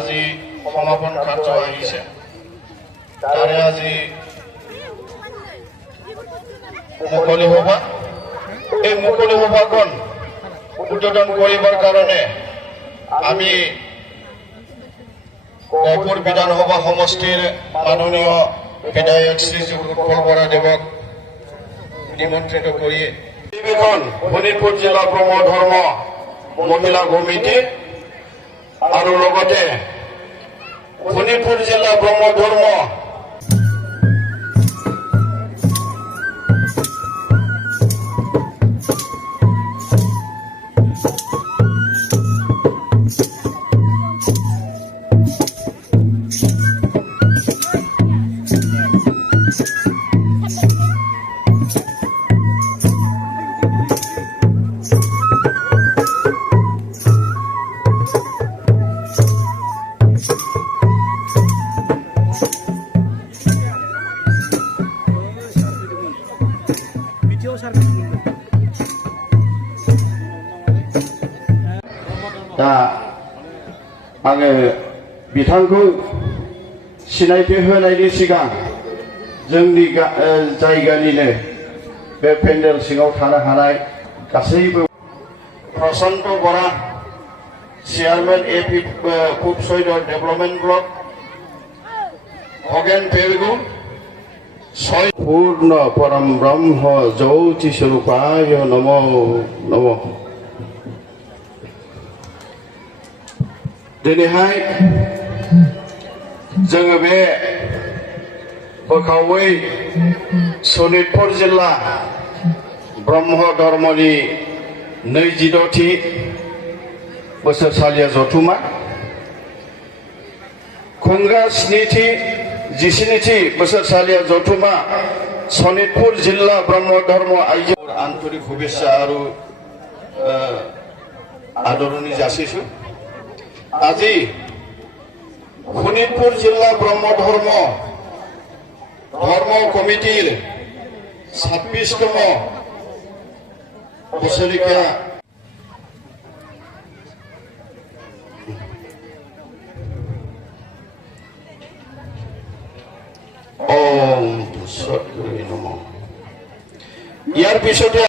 আজি সমাপন কাৰ্য আহিছে তাৰে আজি মুকলি সভা এই মুকলি সভাখন উদ্বোধন কৰিবৰ কাৰণে আমি গহপুৰ বিধানসভা সমষ্টিৰ মাননীয় বিধায়ক শ্ৰী উৎপল বৰা দেৱক নিমন্ত্ৰিত কৰি শোণিতপুৰ জিলা ব্ৰহ্ম ধৰ্ম মহিলা কমিটি আৰু লগতে শোণিতপুৰ জিলা ব্ৰহ্ম ধৰ্ম दा आङो बिथांखौ सिनायथि होनायनि सिगां जोंनि जायगानिनो बे पेन्डेल सिङाव थानो हानाय गासैबो प्रशान्त बरा चेयारमेन एपि पुबसैद डेभेलपमेन्ट ब्लक खगेन पेरगु पूर्ण परम ब्रह्म ज्योति स्वरूपाय नमो नमः दिनैहाय जोङो बे बोखावै शोणितपुर जिल्ला ब्रह्म धर्मनि 26थि बोसोरसालिया जथुमा खुंगा 17थि बोसोरसालिया जथुमा शोणितपुर जिल्ला ब्रह्म धर्म आइजो आन्तरिक शुभेच्छा आरो आदरणी जासिছো আজি শোণিতপুৰ জিলা ব্ৰহ্ম ধৰ্ম কমিটিৰ 26তম বছৰীয়া ইয়াৰ পিছতে